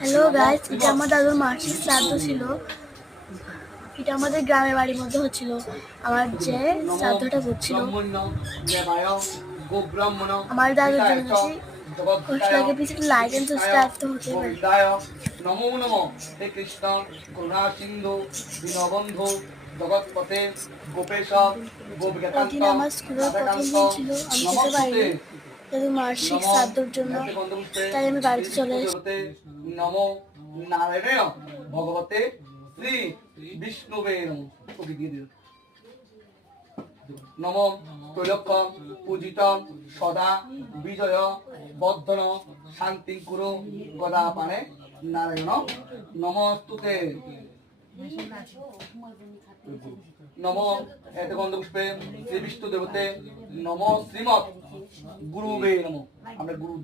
Hello guys, এটা আমার দাদুর মাসিক শ্রাদ্ধ ছিল। এটা আমাদের গ্রামের বাড়ির মধ্যে হচ্ছিল। আমার যে শ্রাদ্ধটা করছিল আমার দাদুর জন্য লাগে প্লিজ লাইক এন্ড সাবস্ক্রাইব তো হতে পারে। নমো নমো হে কৃষ্ণ করুণা সিন্ধু দীনবন্ধু জগৎপতে গোপেশ গোপীকান্ত আমার স্কুলের প্রথম দিন ছিল, আমি যেতে পারিনি দাদুর মাসিক শ্রাদ্ধর জন্য, তাই আমি বাড়িতে চলে এসেছি। নমো নারায়ণ ভগবতে শ্রী বিষ্ণুবে নমো ত্রৈলোক্যম পূজিতম সদা বিজয় বর্ধন শান্তি কুরু গদা পানে নারায়ণ নমস্তুতে নমো এতে গন্ধপুষ্পে শ্রী বিষ্ণু দেবতে নমো শ্রীমৎ গুরুবে নমো। আমরা গুরু